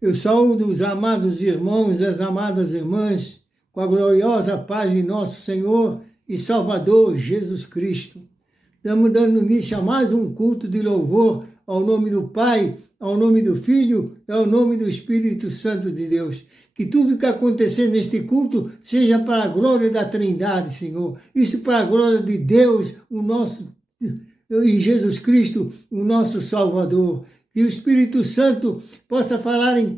Eu saúdo os amados irmãos e as amadas irmãs com a gloriosa paz de nosso Senhor e Salvador Jesus Cristo. Estamos dando início a mais um culto de louvor ao nome do Pai, ao nome do Filho e ao nome do Espírito Santo de Deus. Que tudo que acontecer neste culto seja para a glória da Trindade, Senhor. Isso para a glória de Deus, o nosso, e Jesus Cristo, o nosso Salvador. Que o Espírito Santo possa falar em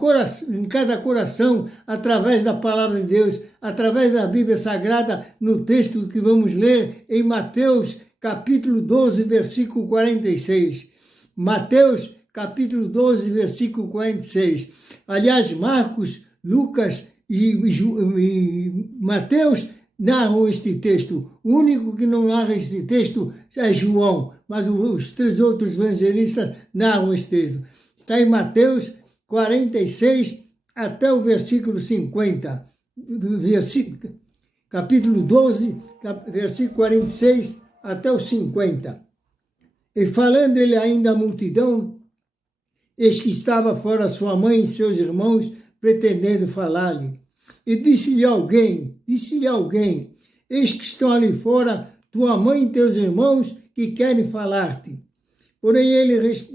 cada coração, através da palavra de Deus, através da Bíblia Sagrada, no texto que vamos ler em Mateus, capítulo 12, versículo 46. Mateus, capítulo 12, versículo 46. Aliás, Marcos, Lucas e Mateus narram este texto. O único que não narra este texto é João, mas os três outros evangelistas narram este texto. Está em Mateus 46 até o versículo 50. Capítulo 12, versículo 46 até o 50. E falando ele ainda à multidão, eis que estava fora sua mãe e seus irmãos, pretendendo falar-lhe. E disse-lhe alguém, eis que estão ali fora tua mãe e teus irmãos que querem falar-te. Porém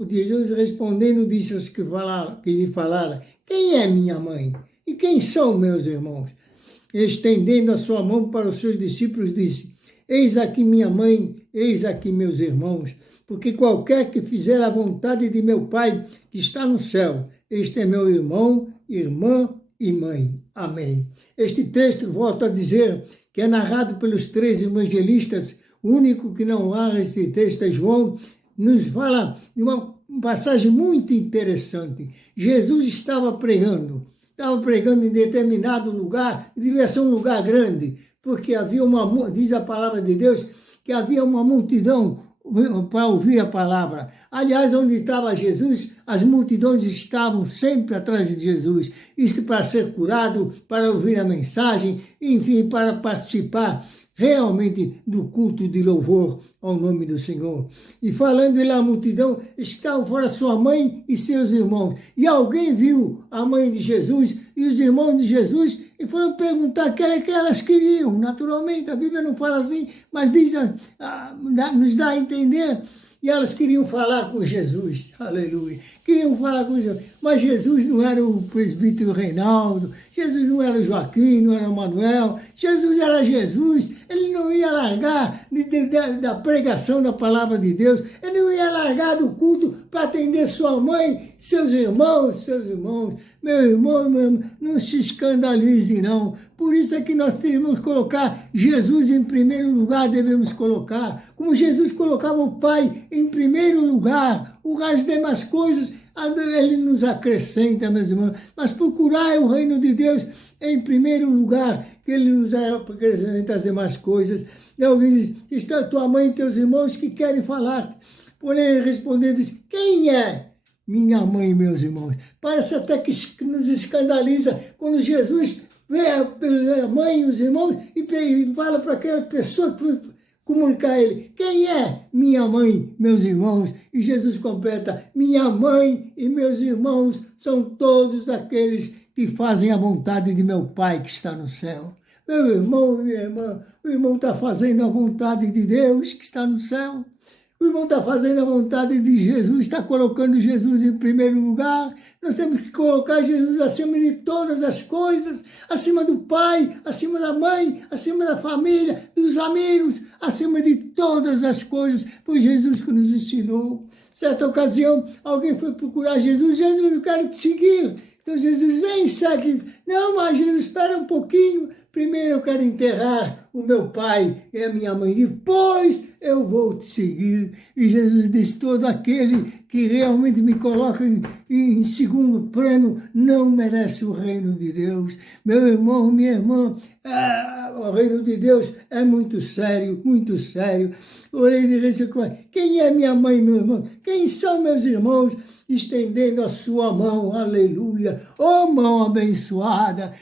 Jesus respondendo disse aos que lhe falaram, quem é minha mãe? E quem são meus irmãos? Estendendo a sua mão para os seus discípulos, disse, eis aqui minha mãe, eis aqui meus irmãos, porque qualquer que fizer a vontade de meu Pai que está no céu, este é meu irmão, irmã e mãe. Amém. Este texto, volto a dizer, que é narrado pelos três evangelistas, o único que não narra este texto é João, nos fala de uma passagem muito interessante. Jesus estava pregando em determinado lugar, devia ser um lugar grande, porque havia diz a palavra de Deus, que havia uma multidão para ouvir a palavra. Aliás, onde estava Jesus, as multidões estavam sempre atrás de Jesus. Isto para ser curado, para ouvir a mensagem, enfim, para participar realmente do culto de louvor ao nome do Senhor. E falando ele à multidão, estavam fora sua mãe e seus irmãos. E alguém viu a mãe de Jesus e os irmãos de Jesus e foram perguntar o que elas queriam. Naturalmente, a Bíblia não fala assim, mas nos dá a entender. E elas queriam falar com Jesus, aleluia, queriam falar com Jesus, mas Jesus não era o presbítero Reinaldo, Jesus não era o Joaquim, não era o Manuel, Jesus era Jesus, ele não ia largar da pregação da palavra de Deus, ele não ia largar do culto para atender sua mãe, seus irmãos, meu irmão, não se escandalize não, por isso é que nós devemos colocar Jesus em primeiro lugar, devemos colocar, como Jesus colocava o Pai em primeiro lugar, as demais coisas ele nos acrescenta, meus irmãos, mas procurar o reino de Deus em primeiro lugar, que ele nos acrescenta as demais coisas. E alguém diz, está tua mãe e teus irmãos que querem falar. Porém, ele respondeu, diz, quem é minha mãe e meus irmãos? Parece até que nos escandaliza quando Jesus vê a mãe e os irmãos e fala para aquela pessoa que foi comunicar a ele, quem é minha mãe, meus irmãos? E Jesus completa, minha mãe e meus irmãos são todos aqueles que fazem a vontade de meu Pai que está no céu. Meu irmão, minha irmã, o irmão está fazendo a vontade de Deus que está no céu. O irmão está fazendo a vontade de Jesus, está colocando Jesus em primeiro lugar. Nós temos que colocar Jesus acima de todas as coisas, acima do pai, acima da mãe, acima da família, dos amigos, acima de todas as coisas. Foi Jesus que nos ensinou. Certa ocasião, alguém foi procurar Jesus, eu quero te seguir. Então Jesus vem e segue. Não, mas Jesus, espera um pouquinho. Primeiro eu quero enterrar o meu pai e a minha mãe. Depois eu vou te seguir. E Jesus disse, todo aquele que realmente me coloca em segundo plano não merece o reino de Deus. Meu irmão, minha irmã, o reino de Deus é muito sério, muito sério. Quem é minha mãe e meu irmão? Quem são meus irmãos? Estendendo a sua mão, aleluia, oh mão abençoada,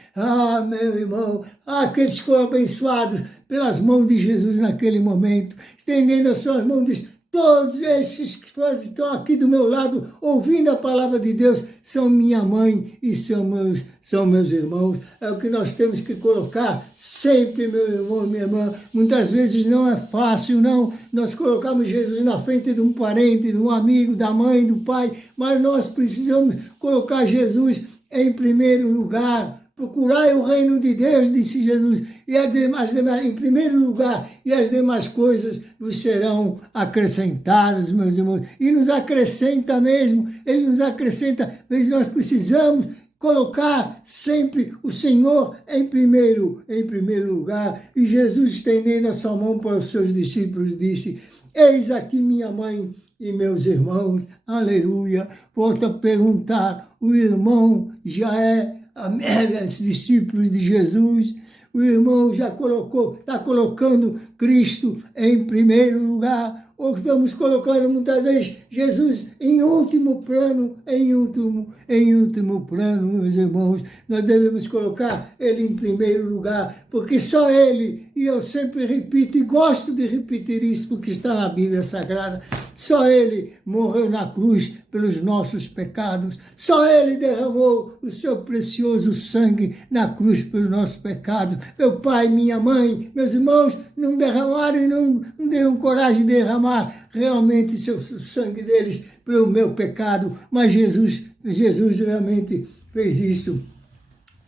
meu irmão, aqueles que foram abençoados pelas mãos de Jesus naquele momento, estendendo as suas mãos, diz, Todos esses que estão aqui do meu lado, ouvindo a palavra de Deus, são minha mãe e são meus irmãos. É o que nós temos que colocar sempre, meu irmão, minha irmã. Muitas vezes não é fácil, não. Nós colocamos Jesus na frente de um parente, de um amigo, da mãe, do pai, mas nós precisamos colocar Jesus em primeiro lugar. Procurai o reino de Deus, disse Jesus, e em primeiro lugar, e as demais coisas vos serão acrescentadas, meus irmãos. E nos acrescenta mesmo, Ele nos acrescenta, mas nós precisamos colocar sempre o Senhor em primeiro lugar. E Jesus, estendendo a sua mão para os seus discípulos, disse: eis aqui minha mãe e meus irmãos. Aleluia. Volto a perguntar, o irmão já é os discípulos de Jesus? O irmão já está colocando Cristo em primeiro lugar? Ou estamos colocando muitas vezes Jesus em último plano, em último plano, meus irmãos? Nós devemos colocar Ele em primeiro lugar, porque só Ele, e eu sempre repito, e gosto de repetir isso porque está na Bíblia Sagrada, só Ele morreu na cruz pelos nossos pecados, só Ele derramou o seu precioso sangue na cruz pelos nossos pecados. Meu pai, minha mãe, meus irmãos não derramaram e não deram coragem de derramar realmente o sangue deles pelo meu pecado, mas Jesus realmente fez isso.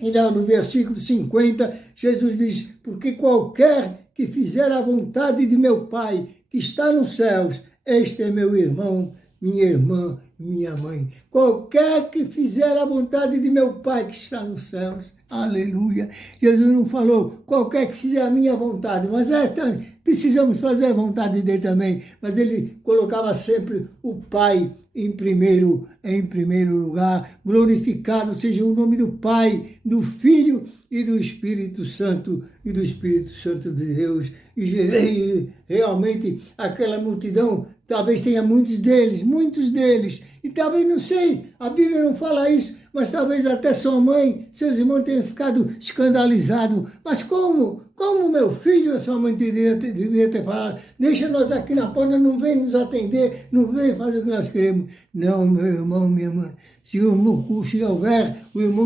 E lá no versículo 50, Jesus diz: porque qualquer que fizer a vontade de meu Pai, que está nos céus, este é meu irmão, minha irmã, minha mãe. Qualquer que fizer a vontade de meu Pai que está nos céus. Aleluia. Jesus não falou qualquer que fizer a minha vontade, mas precisamos fazer a vontade dele também. Mas ele colocava sempre o Pai em primeiro lugar. Glorificado seja o nome do Pai, do Filho e do Espírito Santo, de Deus. E realmente aquela multidão, talvez tenha muitos deles, e talvez, não sei, a Bíblia não fala isso, mas talvez até sua mãe, seus irmãos tenham ficado escandalizados. Mas como meu filho e sua mãe devia ter falado: deixa nós aqui na porta, não vem nos atender, não vem fazer o que nós queremos. Não, meu irmão, minha irmã, se o irmão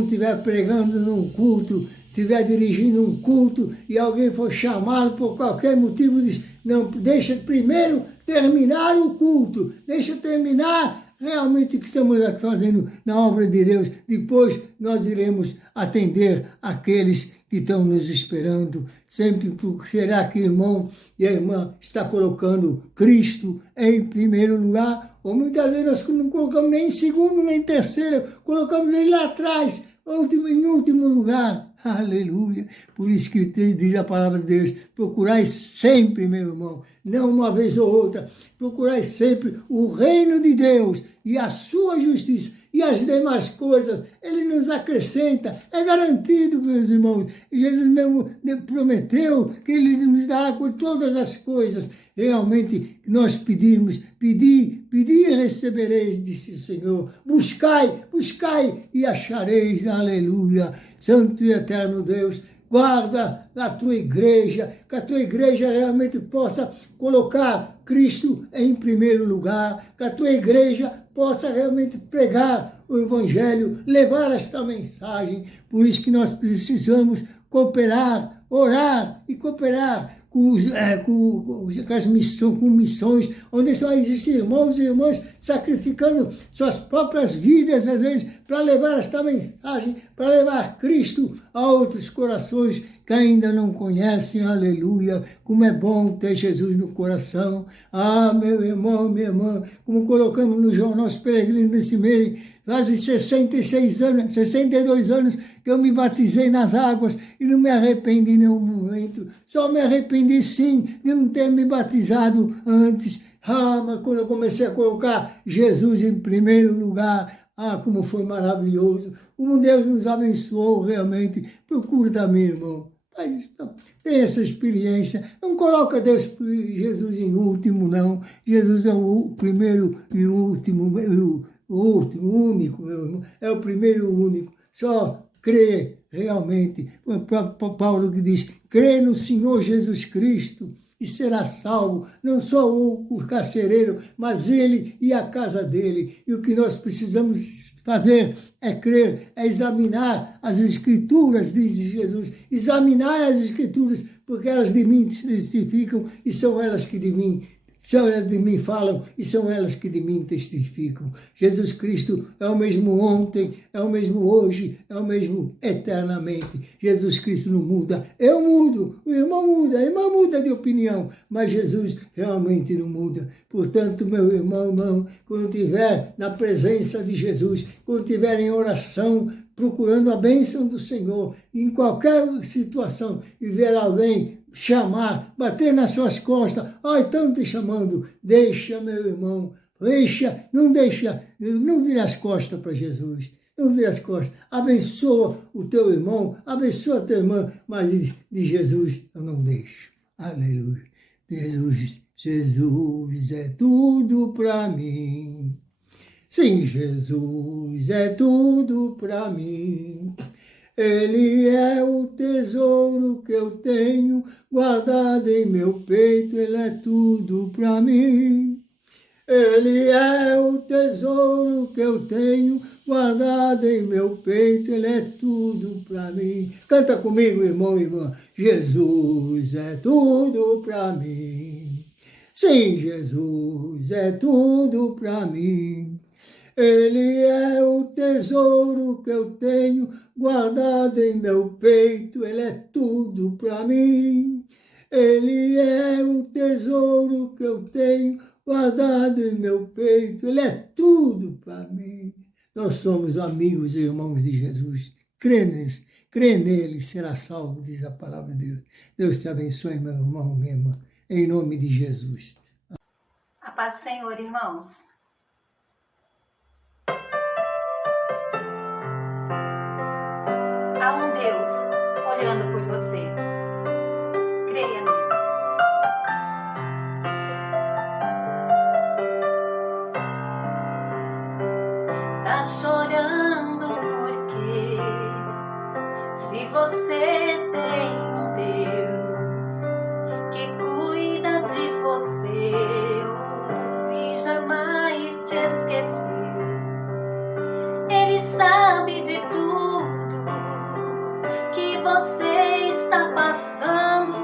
estiver pregando num culto, estiver dirigindo um culto e alguém for chamado por qualquer motivo, diz: não, deixa primeiro terminar o culto, deixa terminar realmente o que estamos aqui fazendo na obra de Deus. Depois nós iremos atender aqueles que estão nos esperando. Sempre será que o irmão e a irmã está colocando Cristo em primeiro lugar? Ou muitas vezes nós não colocamos nem em segundo, nem em terceiro, colocamos ele lá atrás, em último lugar. Aleluia. Por isso que diz a palavra de Deus: procurai sempre, meu irmão, não uma vez ou outra, procurai sempre o reino de Deus e a sua justiça, e as demais coisas Ele nos acrescenta. É garantido, meus irmãos. Jesus mesmo prometeu que Ele nos dará com todas as coisas. Realmente nós pedimos: pedi e recebereis, disse o Senhor. Buscai e achareis. Aleluia. Santo e eterno Deus, guarda a tua igreja, que a tua igreja realmente possa colocar Cristo em primeiro lugar, que a tua igreja possa realmente pregar o Evangelho, levar esta mensagem. Por isso que nós precisamos cooperar, orar e cooperar com missões, onde só existem irmãos e irmãs sacrificando suas próprias vidas, às vezes, para levar esta mensagem, para levar Cristo a outros corações que ainda não conhecem. Aleluia. Como é bom ter Jesus no coração. Ah, meu irmão, minha irmã, como colocamos no Jornal Os Peregrinos nesse mês, fazem 62 anos que eu me batizei nas águas e não me arrependi em nenhum momento. Só me arrependi, sim, de não ter me batizado antes. Ah, mas quando eu comecei a colocar Jesus em primeiro lugar, como foi maravilhoso. Como Deus nos abençoou realmente. Procura também, irmão. Tem essa experiência. Não coloca Jesus em último, não. Jesus é o primeiro e o último, o único, meu irmão. É o primeiro e o único. Só crê realmente. O próprio Paulo que diz: crê no Senhor Jesus Cristo e será salvo, não só o carcereiro, mas ele e a casa dele. E o que nós precisamos fazer é crer, é examinar as Escrituras, diz Jesus. Examinar as Escrituras, porque elas de mim testificam e são elas que de mim falam e são elas que de mim testificam. Jesus Cristo é o mesmo ontem, é o mesmo hoje, é o mesmo eternamente. Jesus Cristo não muda. Eu mudo, o irmão muda, a irmã muda de opinião, mas Jesus realmente não muda. Portanto, meu irmão, quando estiver na presença de Jesus, quando estiver em oração, procurando a bênção do Senhor, em qualquer situação, e ver alguém chamar, bater nas suas costas, estão te chamando, deixa, meu irmão, não vira as costas para Jesus, não vira as costas, abençoa o teu irmão, abençoa a tua irmã, mas de Jesus eu não deixo, aleluia, Jesus é tudo para mim, sim, Jesus é tudo para mim. Ele é o tesouro que eu tenho guardado em meu peito, ele é tudo para mim. Ele é o tesouro que eu tenho guardado em meu peito, ele é tudo para mim. Canta comigo, irmão e irmã. Jesus é tudo para mim. Sim, Jesus é tudo para mim. Ele é o tesouro que eu tenho guardado em meu peito, ele é tudo para mim. Ele é o tesouro que eu tenho guardado em meu peito, ele é tudo para mim. Nós somos amigos e irmãos de Jesus. Crê nele, será salvo, diz a palavra de Deus. Deus te abençoe, meu irmão, minha irmã, em nome de Jesus. A paz do Senhor, irmãos. Há um Deus olhando por você. Creia nisso. Tá chorando porque se você tem um Deus que cuida de você e jamais te esqueceu, Ele sabe de tudo que você está passando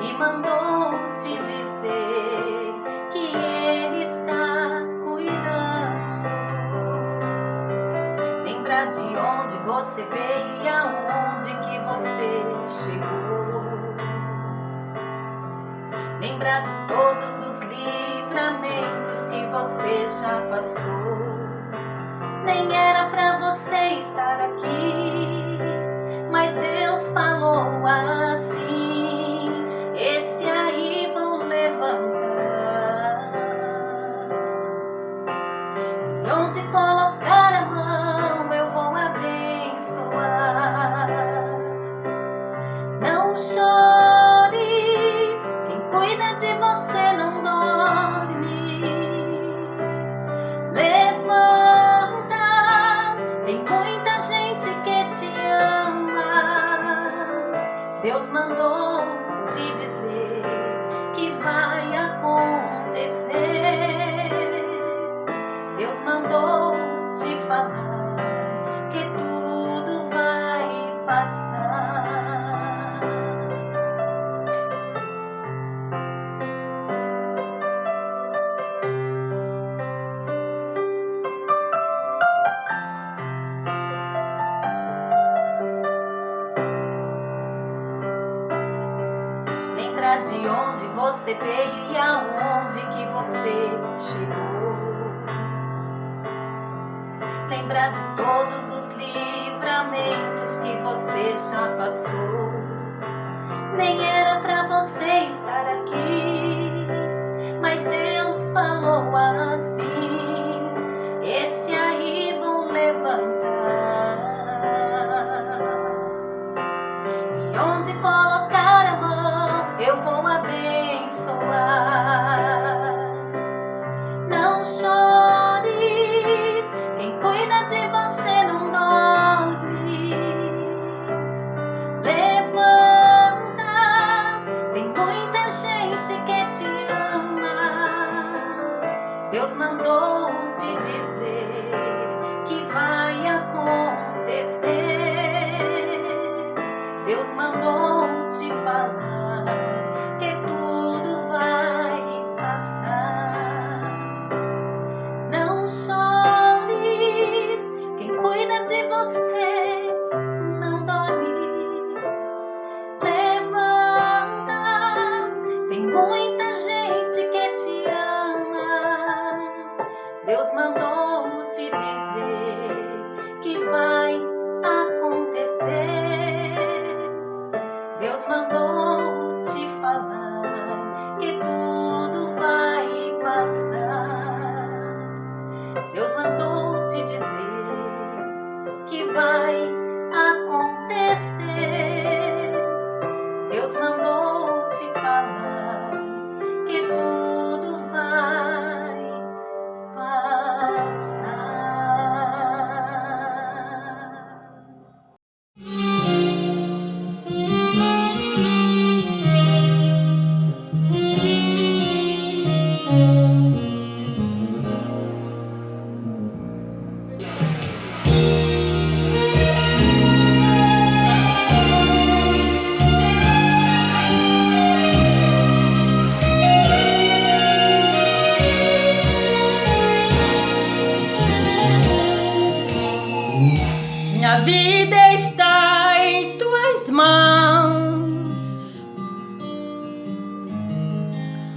e mandou te dizer que Ele está cuidando. Lembra de onde você veio e aonde que você chegou. Lembra de todos os livramentos que você já passou. Nem era pra você estar aqui, mas Deus falou assim: esse aí vão levantar. E onde colocar a mão eu vou abençoar. Não chores, quem cuida de você não dorme. Levanta, tem muita gente que te ama. Deus mandou te dizer que vai acontecer. Deus mandou te falar que tudo vai passar. Lembra de onde você veio e aonde que você chegou. Lembra de todos os livramentos que você já passou. Nem era pra você estar aqui, mas Deus falou assim: esse aí vão levantar. E onde colocar a mão eu vou abençoar. Não chores, quem cuida de você não dorme. Levanta, tem muita Deus mandou te dizer que vai acontecer. Deus mandou te falar que tudo vai passar. Não chores, quem cuida de você não dorme. Levanta, tem muita gente que te ama. Deus mandou te dizer que vai acontecer. Deus mandou te falar que tudo vai passar. Deus mandou te dizer que vai acontecer. Deus mandou te falar que tudo vai passar. Minha vida está em tuas mãos,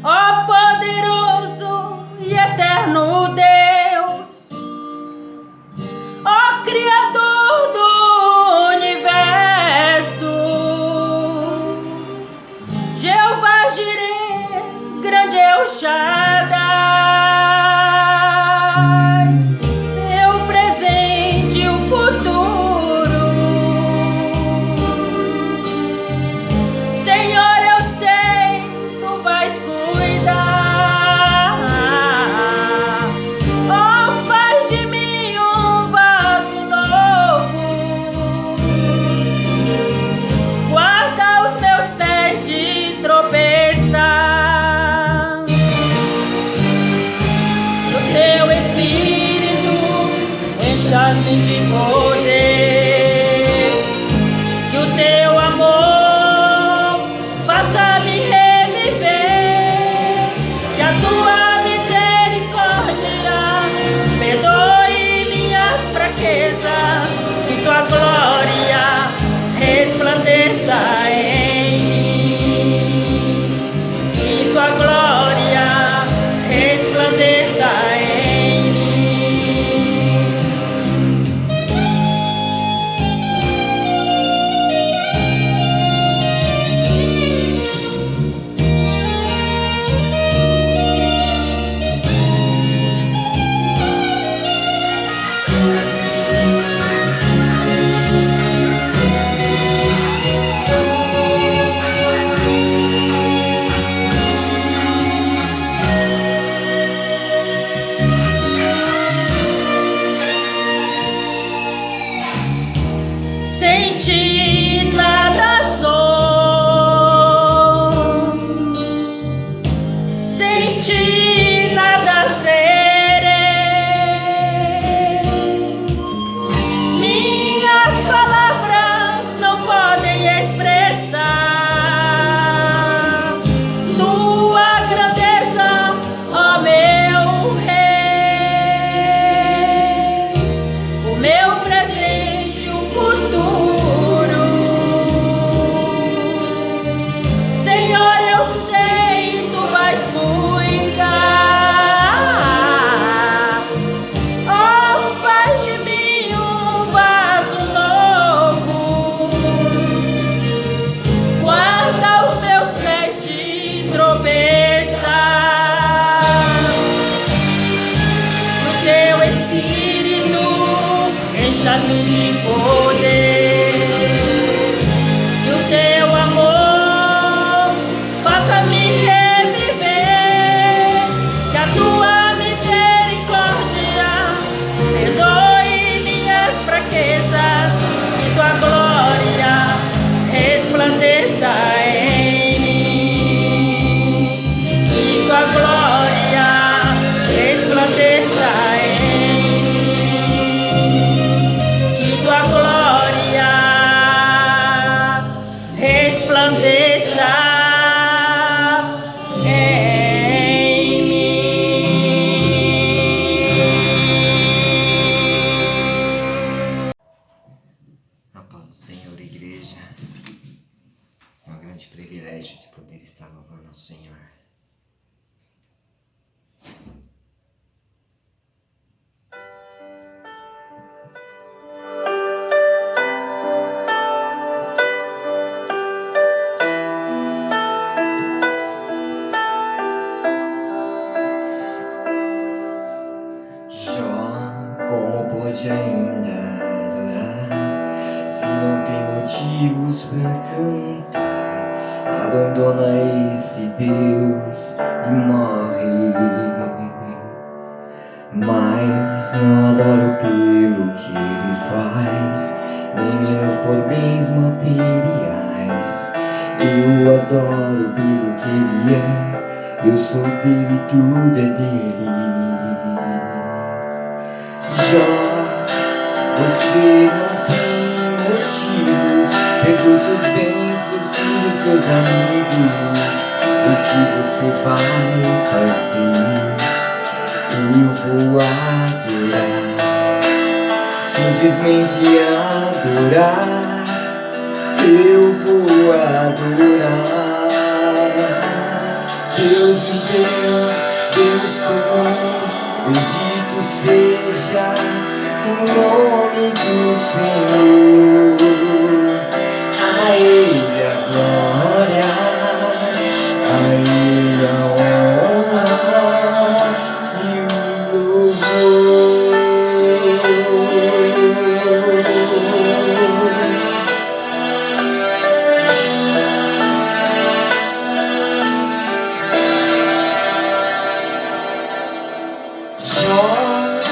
ó poderoso e eterno Deus, ó Criador do universo, Jeová Jireh, grande El Shaddai. Encha-me de poder, que o teu amor faça-me reviver, que a tua misericórdia perdoe minhas fraquezas, que tua glória resplandeça em mim, que tua glória resplandeça em mim. Sem ti nada sou, sem ti nada serei. Minhas palavras não podem expressar tua grandeza, ó meu Rei, o meu presente e o futuro. Senhor, eu sei, tu vais cuidar. Oh, faz de mim um vaso novo, guarda os seus pés de tropeçar. No teu espírito encha-me de poder, que o teu amor faça-me reviver, que a tua misericórdia perdoe minhas fraquezas, que tua glória resplandeça em mim, que tua glória resplandeça. pode ainda adorar se não tem motivos pra cantar? Abandona esse Deus e morre. Mas não adoro pelo que ele faz, nem menos por bens materiais. Eu adoro pelo que ele é, eu sou dele, tudo é dele. Jó, você não tem motivos, perdeu seus bens, seus filhos, seus amigos. O que você vai fazer? Eu vou adorar, simplesmente adorar. Eu vou adorar. Deus me deu, Deus tomou, bendito seja o nome do Senhor. A Ele a glória, a Ele a honra e o louvor.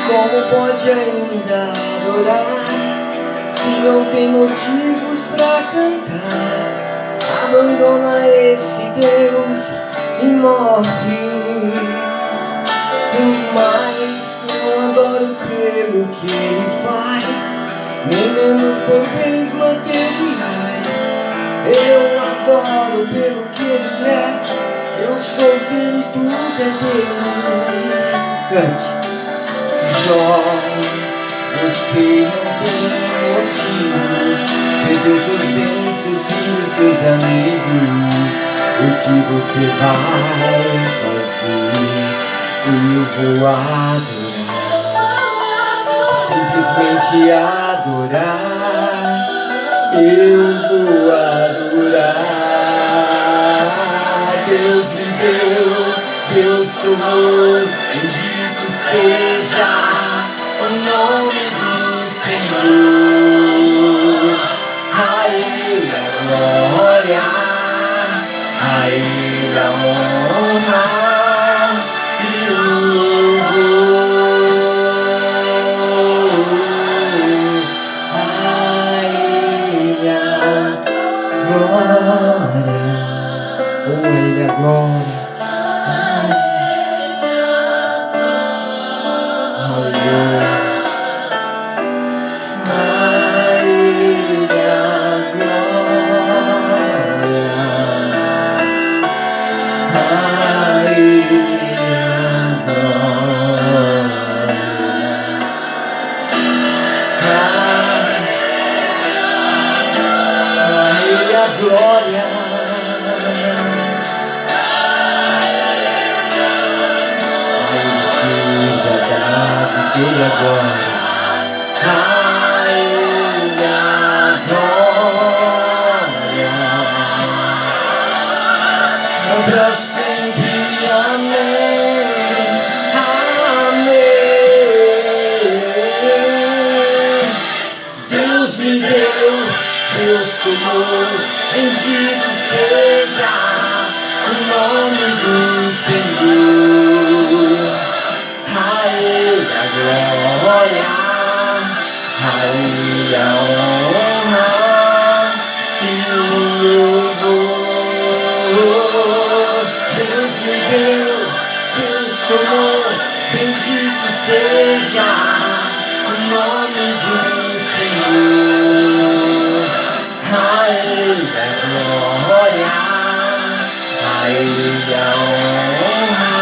Como pode ainda adorar se não tem motivos pra cantar? Abandona esse Deus e morre. Mas não adoro pelo que ele faz, nem menos por bens materiais. Eu adoro pelo que ele é, eu sou dele, tudo é dele. Cante. Jó, você não tem motivos, perdeu seus bens, seus filhos, seus amigos. O que você vai fazer? Eu vou adorar, simplesmente adorar. Eu vou adorar. Deus me deu, Deus tomou, bendito seja o nome do Senhor. A Ele a glória, a Ele a honra e o louvor. A Ele a glória, a Ele a glória. Glória, a Ele seja dado toda a glória. A Ele a glória, para sempre. Amém, amém. Deus me deu, Deus tomou, bendito seja o nome do Senhor. A Ele a glória, a Ele a honra e o louvor. Deus me deu, Deus tomou, bendito seja o nome do Senhor. A Ele a glória, a Ele a honra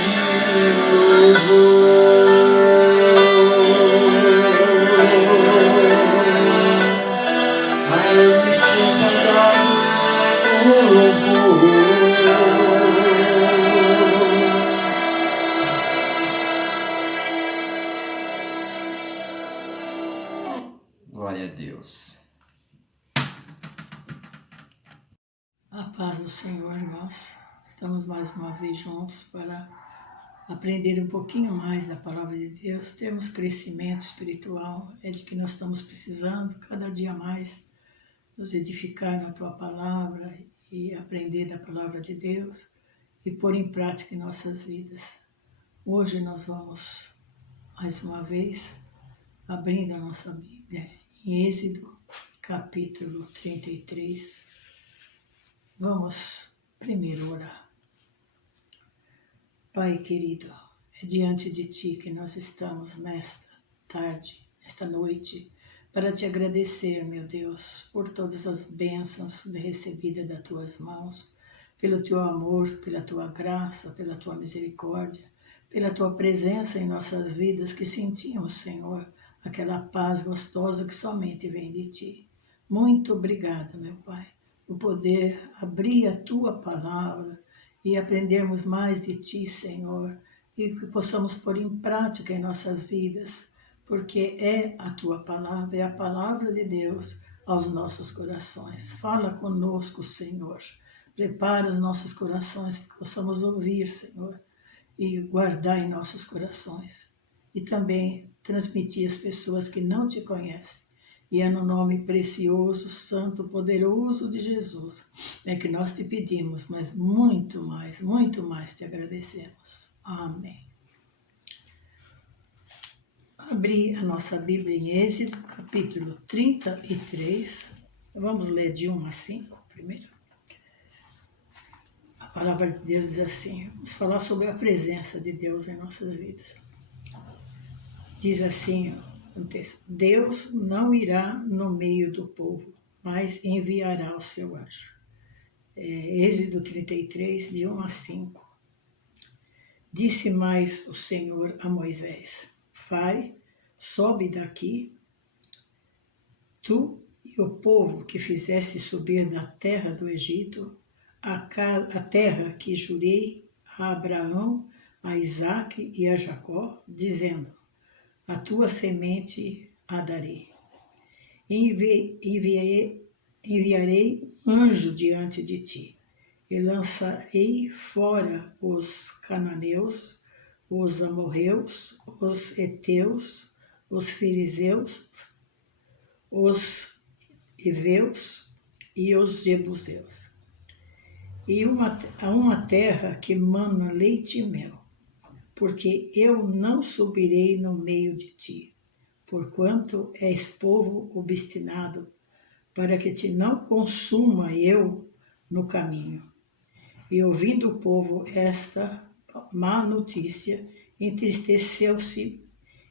e o louvor. A Ele seja dado o louvor. Glória a Deus. A paz do Senhor, irmãos. Estamos mais uma vez juntos para aprender um pouquinho mais da palavra de Deus, termos crescimento espiritual, é de que nós estamos precisando cada dia mais nos edificar na Tua palavra e aprender da palavra de Deus e pôr em prática em nossas vidas. Hoje nós vamos, mais uma vez, abrindo a nossa Bíblia em Êxodo, capítulo 33. Vamos primeiro orar. Pai querido, é diante de Ti que nós estamos nesta tarde, nesta noite, para Te agradecer, meu Deus, por todas as bênçãos recebidas das Tuas mãos, pelo Teu amor, pela Tua graça, pela Tua misericórdia, pela Tua presença em nossas vidas, que sentimos, Senhor, aquela paz gostosa que somente vem de Ti. Muito obrigada, meu Pai, por poder abrir a Tua palavra e aprendermos mais de Ti, Senhor, e que possamos pôr em prática em nossas vidas, porque é a Tua palavra, é a palavra de Deus aos nossos corações. Fala conosco, Senhor. Prepara os nossos corações para que possamos ouvir, Senhor, e guardar em nossos corações. E também transmitir às pessoas que não Te conhecem. E é no nome precioso, santo, poderoso de Jesus é que nós Te pedimos, mas muito mais Te agradecemos. Amém. Abri a nossa Bíblia em Êxodo, capítulo 33. Vamos ler de 1 a 5 primeiro. A palavra de Deus diz assim, vamos falar sobre a presença de Deus em nossas vidas. Diz assim, no texto, Deus não irá no meio do povo, mas enviará o seu anjo. Êxodo 33, de 1 a 5. Disse mais o Senhor a Moisés, vai, sobe daqui, tu e o povo que fizeste subir da terra do Egito, a terra que jurei a Abraão, a Isaque e a Jacó, dizendo, a tua semente a darei. Enviarei um anjo diante de ti, e lançarei fora os cananeus, os amorreus, os heteus, os fariseus, os heveus e os jebuseus. E a uma terra que mana leite e mel, porque eu não subirei no meio de ti, porquanto és povo obstinado, para que te não consuma eu no caminho. E ouvindo o povo esta má notícia, entristeceu-se,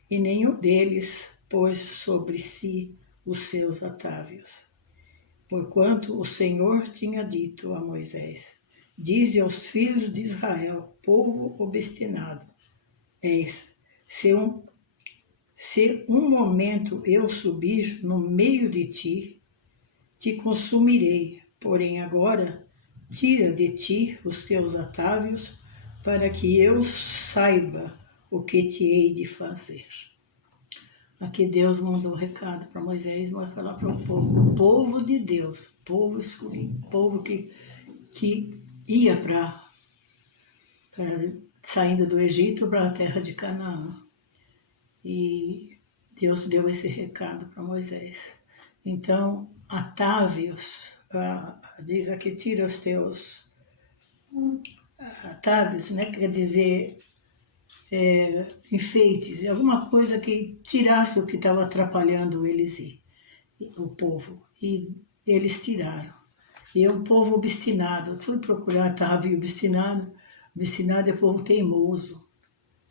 e nenhum deles pôs sobre si os seus atávios. Porquanto o Senhor tinha dito a Moisés, dize aos filhos de Israel, povo obstinado, eis, se um momento eu subir no meio de ti, te consumirei, porém agora tira de ti os teus atávios, para que eu saiba o que te hei de fazer. Aqui Deus mandou um recado para Moisés, vai falar para o povo de Deus, povo escolhido, povo que ia saindo do Egito para a terra de Canaã. E Deus deu esse recado para Moisés. Então, atávios, diz aqui, tira os teus atávios, né? Quer dizer, enfeites, alguma coisa que tirasse o que estava atrapalhando eles, o povo. E eles tiraram. E é um povo obstinado. Eu fui procurar atávio obstinado. Obstinado é povo teimoso.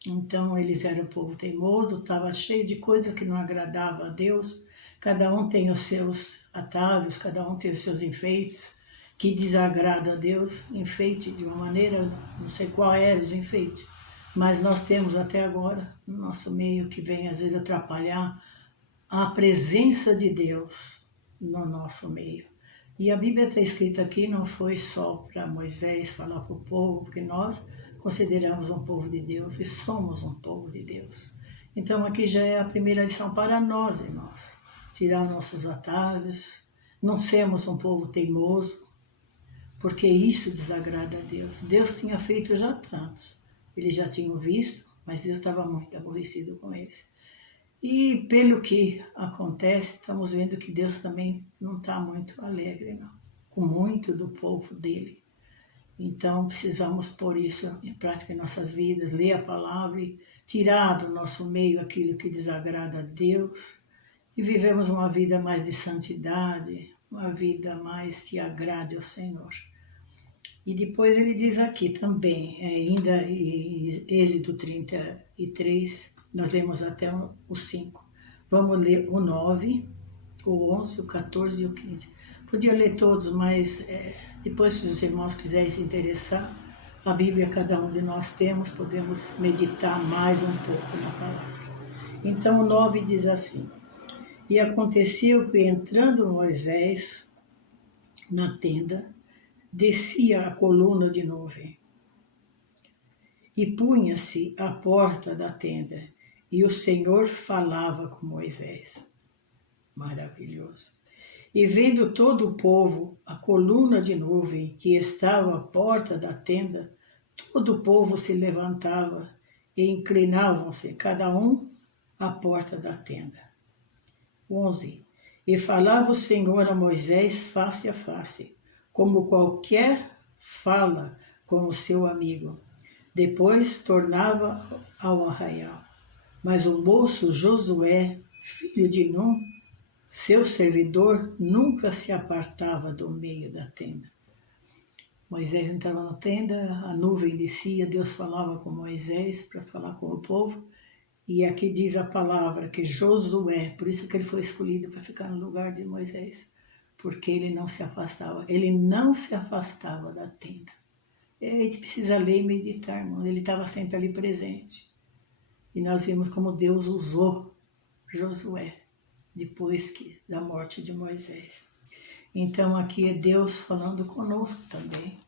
Então, eles eram povo teimoso, estava cheio de coisas que não agradavam a Deus. Cada um tem os seus atávios, cada um tem os seus enfeites, que desagrada a Deus. Enfeite de uma maneira, não sei qual era os enfeites, mas nós temos até agora, no nosso meio, que vem às vezes atrapalhar a presença de Deus no nosso meio. E a Bíblia está escrita aqui, não foi só para Moisés falar para o povo, porque nós consideramos um povo de Deus e somos um povo de Deus. Então aqui já é a primeira lição para nós, irmãos. Tirar nossos atalhos, não sermos um povo teimoso, porque isso desagrada a Deus. Deus tinha feito já tantos, eles já tinham visto, mas Deus estava muito aborrecido com eles. E pelo que acontece, estamos vendo que Deus também não está muito alegre, não, com muito do povo dele. Então, precisamos pôr isso em prática em nossas vidas, ler a palavra e tirar do nosso meio aquilo que desagrada a Deus e vivemos uma vida mais de santidade, uma vida mais que agrade ao Senhor. E depois ele diz aqui também, ainda em Êxodo 33, nós lemos até o 5. Vamos ler o 9, o 11, o 14 e o 15. Podia ler todos, mas depois, se os irmãos quiserem se interessar, a Bíblia cada um de nós temos, podemos meditar mais um pouco na palavra. Então o 9 diz assim: E aconteceu que, entrando Moisés na tenda, descia a coluna de nuvem e punha-se à porta da tenda, e o Senhor falava com Moisés. Maravilhoso. E vendo todo o povo a coluna de nuvem que estava à porta da tenda, todo o povo se levantava e inclinavam-se, cada um à porta da tenda. 11. E falava o Senhor a Moisés face a face, como qualquer fala com o seu amigo. Depois tornava ao arraial. Mas o moço Josué, filho de Num, seu servidor, nunca se apartava do meio da tenda. Moisés entrava na tenda, a nuvem descia, Deus falava com Moisés para falar com o povo. E aqui diz a palavra que Josué, por isso que ele foi escolhido para ficar no lugar de Moisés, porque ele não se afastava da tenda. A gente precisa ler e meditar, irmão. Ele estava sempre ali presente. E nós vimos como Deus usou Josué depois da morte de Moisés. Então aqui é Deus falando conosco também.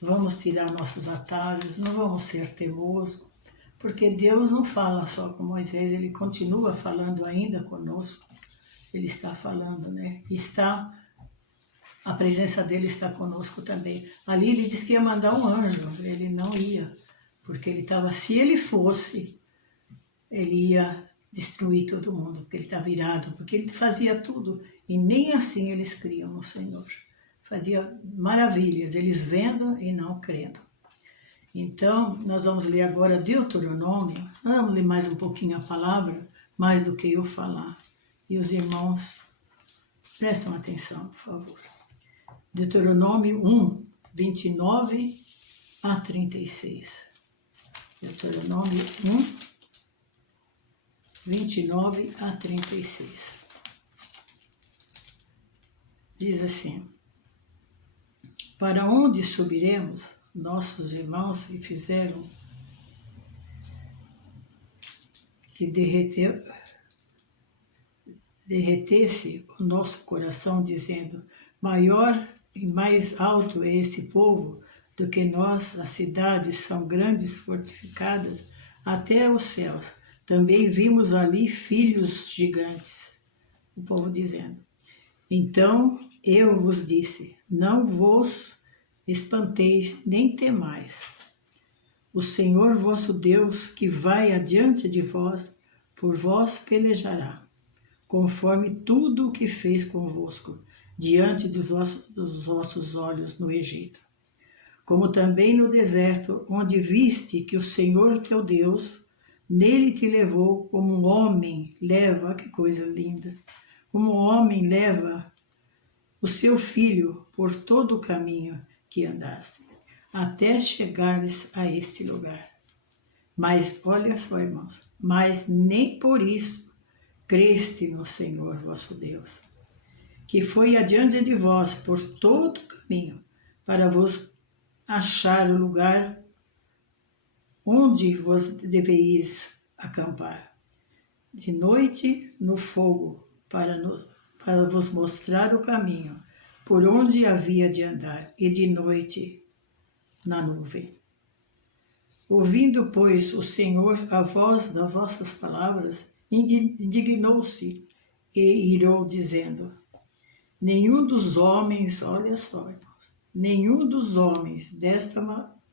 Vamos tirar nossos atalhos, não vamos ser teimosos, porque Deus não fala só com Moisés, ele continua falando ainda conosco. Ele está falando, né? A presença dele está conosco também. Ali ele disse que ia mandar um anjo, ele não ia, porque ele estava, se ele fosse, ele ia destruir todo mundo, porque ele estava irado, porque ele fazia tudo, e nem assim eles criam no Senhor. Fazia maravilhas, eles vendo e não crendo. Então, nós vamos ler agora Deuteronômio, vamos ler mais um pouquinho a palavra, mais do que eu falar. E os irmãos, prestam atenção, por favor. Deuteronômio 1, 29 a 36. Deuteronômio 1, 29 a 36. Diz assim: Para onde subiremos? Nossos irmãos lhe fizeram que derretesse o nosso coração, dizendo: Maior e mais alto é esse povo do que nós, as cidades são grandes, fortificadas até os céus. Também vimos ali filhos gigantes. O povo dizendo: Então eu vos disse, não vos espanteis nem temais. O Senhor vosso Deus, que vai adiante de vós, por vós pelejará, conforme tudo o que fez convosco, diante dos vossos olhos no Egito. Como também no deserto, onde viste que o Senhor teu Deus, nele te levou como um homem leva, que coisa linda, como um homem leva o seu filho por todo o caminho que andaste, até chegares a este lugar. Mas, olha só, irmãos, mas nem por isso creste no Senhor vosso Deus, que foi adiante de vós por todo o caminho, para vos achar o lugar onde vos deveis acampar. De noite no fogo, para vos mostrar o caminho, por onde havia de andar, e de noite na nuvem. Ouvindo, pois, o Senhor a voz das vossas palavras, indignou-se e irou, dizendo: Nenhum dos homens, olha só, irmãos, nenhum dos homens desta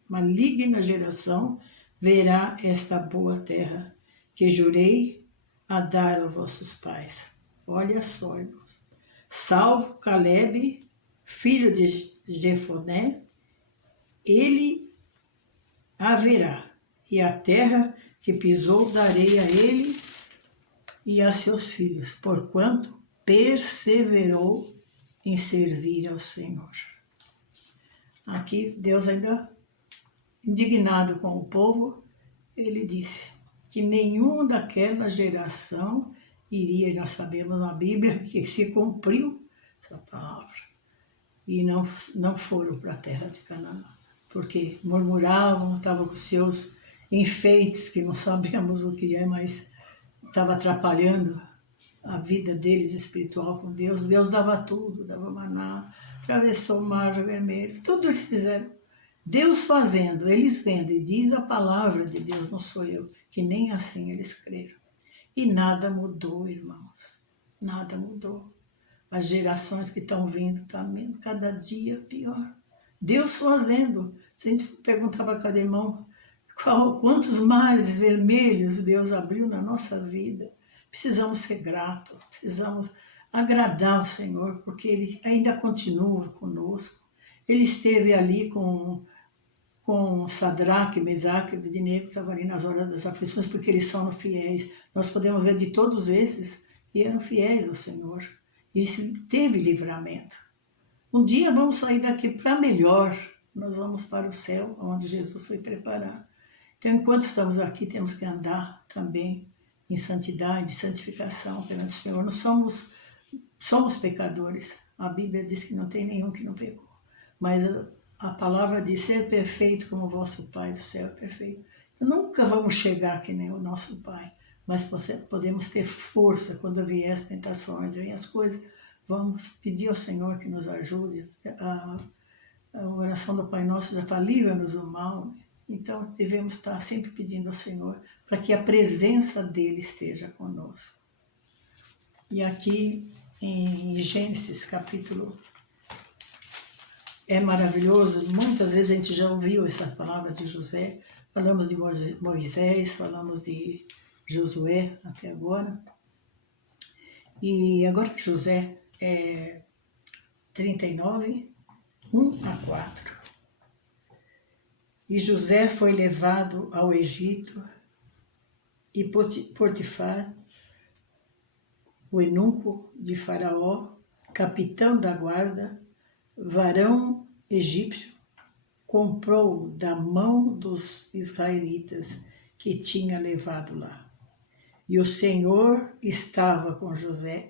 maligna geração verá esta boa terra que jurei a dar aos vossos pais. Olha só, irmãos. Salvo Caleb, filho de Jefoné, ele a verá, e a terra que pisou darei a ele e a seus filhos, porquanto perseverou em servir ao Senhor. Aqui Deus ainda indignado com o povo, ele disse que nenhum daquela geração iria, nós sabemos na Bíblia que se cumpriu essa palavra, e não foram para a terra de Canaã, porque murmuravam, estavam com seus enfeites, que não sabemos o que é, mas estava atrapalhando a vida deles espiritual com Deus. Deus dava tudo, dava maná, atravessou o mar vermelho, tudo eles fizeram. Deus fazendo, eles vendo, e diz a palavra de Deus, não sou eu, que nem assim eles creram. E nada mudou, irmãos, nada mudou. As gerações que estão vindo, cada dia pior. Deus fazendo. Se a gente perguntar para cada irmão quantos mares vermelhos Deus abriu na nossa vida, precisamos ser gratos, precisamos agradar o Senhor, porque Ele ainda continua conosco. Ele esteve ali com Sadraque, Mesaque e Abednego, estavam ali nas horas das aflições, porque eles são fiéis. Nós podemos ver de todos esses, e eram fiéis ao Senhor. E esse teve livramento. Um dia vamos sair daqui para melhor. Nós vamos para o céu, onde Jesus foi preparar. Então, enquanto estamos aqui, temos que andar também em santidade, santificação perante o Senhor. Nós somos pecadores. A Bíblia diz que não tem nenhum que não pecou. Mas a palavra diz, ser perfeito como o vosso Pai do céu é perfeito. Nunca vamos chegar que nem o nosso Pai, mas podemos ter força quando vier as tentações, vem as coisas. Vamos pedir ao Senhor que nos ajude. A oração do Pai Nosso já fala, livra-nos do mal. Então, devemos estar sempre pedindo ao Senhor para que a presença dEle esteja conosco. E aqui, em Gênesis, capítulo... É maravilhoso, muitas vezes a gente já ouviu essa palavra de José, falamos de Moisés, falamos de Josué até agora. E agora José é 39, 1 a 4. E José foi levado ao Egito e Potifar, o eunuco de Faraó, capitão da guarda, varão egípcio, comprou da mão dos israelitas que tinha levado lá. E o Senhor estava com José.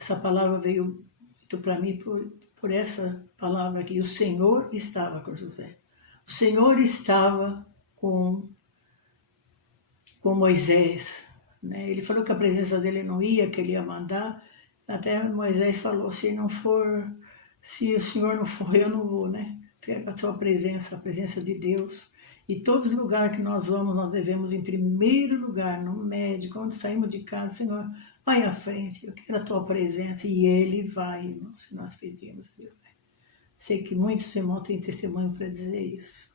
Essa palavra veio muito para mim por essa palavra aqui. O Senhor estava com José. O Senhor estava com Moisés. Né? Ele falou que a presença dele não ia, que ele ia mandar. Até Moisés falou, se o Senhor não for, eu não vou, né? Ter a tua presença, a presença de Deus. E todos os lugares que nós vamos, nós devemos, em primeiro lugar, no médico, onde saímos de casa, Senhor, vai à frente, eu quero a tua presença. E Ele vai, irmão, se nós pedimos. Ele vai. Sei que muitos irmãos têm testemunho para dizer isso.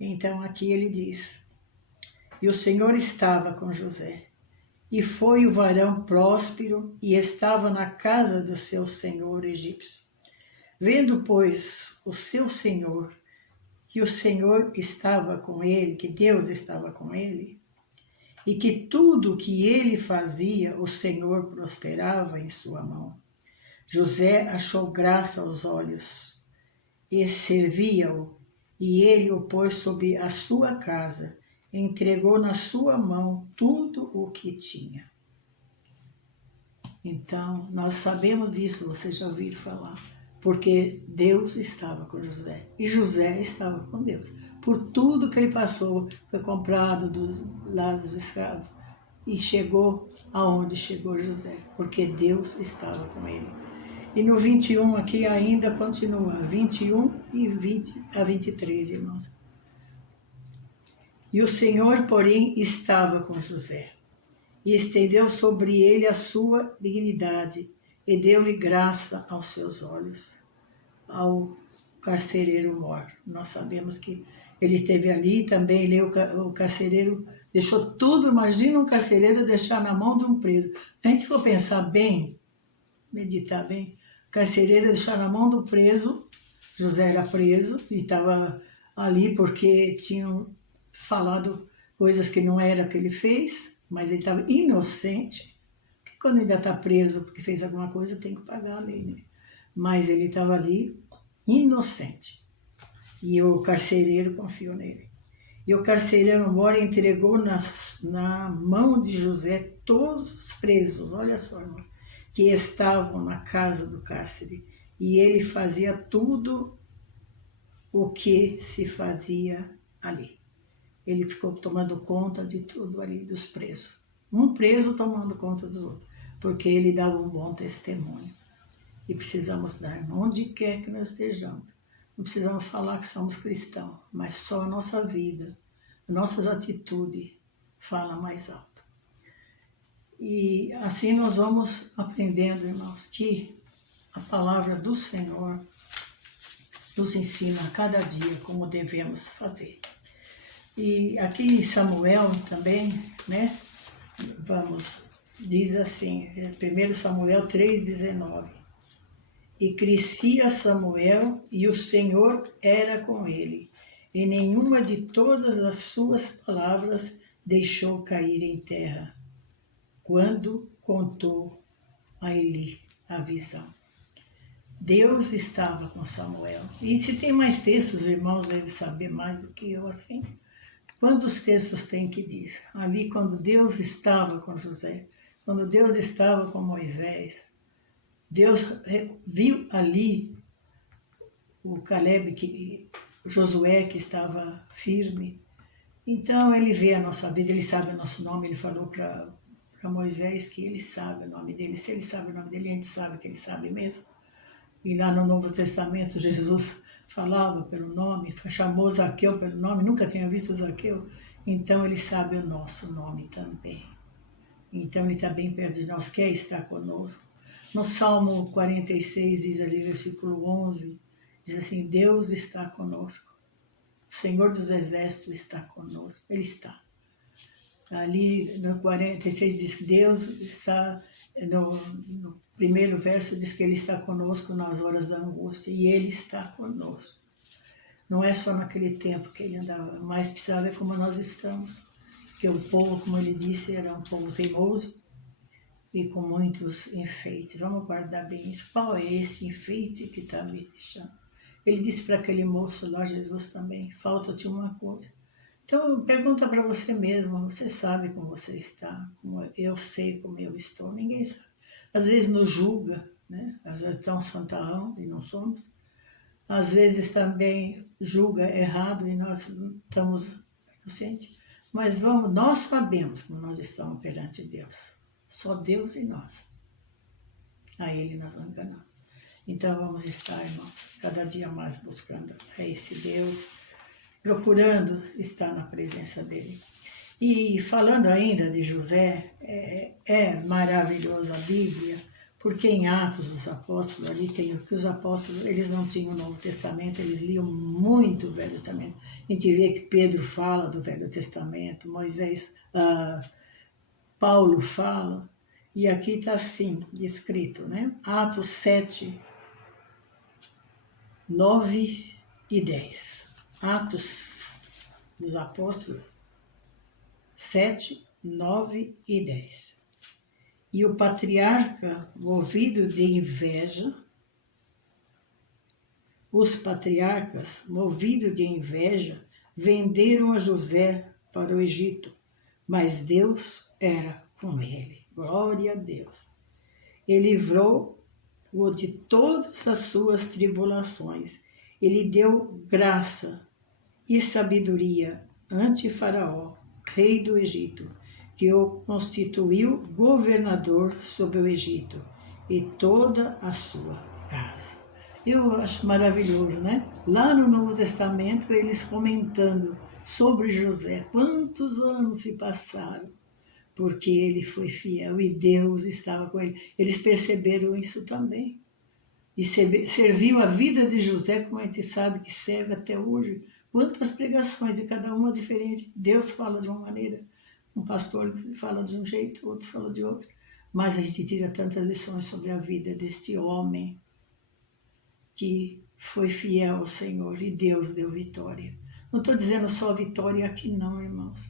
Então, aqui ele diz, e o Senhor estava com José. E foi o varão próspero e estava na casa do seu senhor egípcio. Vendo, pois, o seu senhor, que o Senhor estava com ele, que Deus estava com ele, e que tudo que ele fazia, o Senhor prosperava em sua mão. José achou graça aos olhos, e servia-o, e ele o pôs sobre a sua casa, entregou na sua mão tudo o que tinha. Então, nós sabemos disso, vocês já ouviram falar, porque Deus estava com José, e José estava com Deus. Por tudo que ele passou, foi comprado do lado dos escravos, e chegou aonde chegou José, porque Deus estava com ele. E no 21 aqui ainda continua, 21 e 20 a 23, irmãos. E o Senhor, porém, estava com José, e estendeu sobre ele a sua dignidade, e deu-lhe graça aos seus olhos, ao carcereiro mor. Nós sabemos que Ele esteve ali também, ele, o carcereiro deixou tudo. Imagina um carcereiro deixar na mão de um preso. A gente for pensar bem, meditar bem, o carcereiro deixar na mão do preso. José era preso e estava ali porque tinham falado coisas que não era que ele fez, mas ele estava inocente. Porque quando ainda está preso porque fez alguma coisa, tem que pagar a lei, né? Mas ele estava ali inocente. E o carcereiro confiou nele. E o carcereiro, embora, entregou na mão de José todos os presos, olha só, irmão, que estavam na casa do cárcere. E ele fazia tudo o que se fazia ali. Ele ficou tomando conta de tudo ali, dos presos. Um preso tomando conta dos outros, porque ele dava um bom testemunho. E precisamos dar, onde quer que nós estejamos. Não precisamos falar que somos cristãos, mas só a nossa vida, nossas atitudes falam mais alto. E assim nós vamos aprendendo, irmãos, que a palavra do Senhor nos ensina a cada dia como devemos fazer. E aqui em Samuel também, né, diz assim, 1 Samuel 3,19. E crescia Samuel, e o Senhor era com ele, e nenhuma de todas as suas palavras deixou cair em terra, quando contou a Eli a visão. Deus estava com Samuel. E se tem mais textos, os irmãos devem saber mais do que eu assim. Quantos textos tem que diz? Ali quando Deus estava com José, quando Deus estava com Moisés, Deus viu ali o Josué que estava firme. Então ele vê a nossa vida, ele sabe o nosso nome, ele falou para Moisés que ele sabe o nome dele. Se ele sabe o nome dele, a gente sabe que ele sabe mesmo. E lá no Novo Testamento, Jesus falava pelo nome, chamou Zaqueu pelo nome, nunca tinha visto Zaqueu. Então ele sabe o nosso nome também. Então ele está bem perto de nós, quer estar conosco. No Salmo 46, diz ali, versículo 11, diz assim, Deus está conosco. O Senhor dos Exércitos está conosco. Ele está. Ali no 46 diz que Deus está, no primeiro verso diz que Ele está conosco nas horas da angústia. E Ele está conosco. Não é só naquele tempo que Ele andava, mas precisava ver como nós estamos. Porque o povo, como Ele disse, era um povo teimoso e com muitos enfeites. Vamos guardar bem isso. Qual é esse enfeite que está me deixando? Ele disse para aquele moço lá, Jesus também, falta-te uma coisa. Então, pergunta para você mesmo, você sabe como você está, como eu sei como eu estou, ninguém sabe. Às vezes nos julga, né? Às vezes é tão santarrão e não somos. Às vezes também julga errado e nós estamos inocentes. Mas nós sabemos como nós estamos perante Deus. Só Deus e nós. A Ele nós não enganamos. Então vamos estar, irmãos, cada dia mais buscando a esse Deus, procurando estar na presença dEle. E falando ainda de José, é maravilhosa a Bíblia, porque em Atos dos Apóstolos, ali tem que os apóstolos, eles não tinham o Novo Testamento, eles liam muito o Velho Testamento. A gente vê que Pedro fala do Velho Testamento, Paulo fala, e aqui está assim, escrito, né? Atos 7, 9 e 10. Atos dos Apóstolos 7, 9 e 10. E o patriarca, movido de inveja, os patriarcas, movidos de inveja, venderam a José para o Egito, mas Deus era com ele. Glória a Deus. Ele livrou-o de todas as suas tribulações. Ele deu graça e sabedoria ante Faraó, rei do Egito, que o constituiu governador sobre o Egito e toda a sua casa. Eu acho maravilhoso, né? Lá no Novo Testamento, eles comentando sobre José, quantos anos se passaram, porque ele foi fiel e Deus estava com ele. Eles perceberam isso também. E serviu a vida de José, como a gente sabe que serve até hoje, Quantas pregações, e cada uma diferente. Deus fala de uma maneira, um pastor fala de um jeito, outro fala de outro. Mas a gente tira tantas lições sobre a vida deste homem que foi fiel ao Senhor e Deus deu vitória. Não estou dizendo só vitória aqui não, irmãos.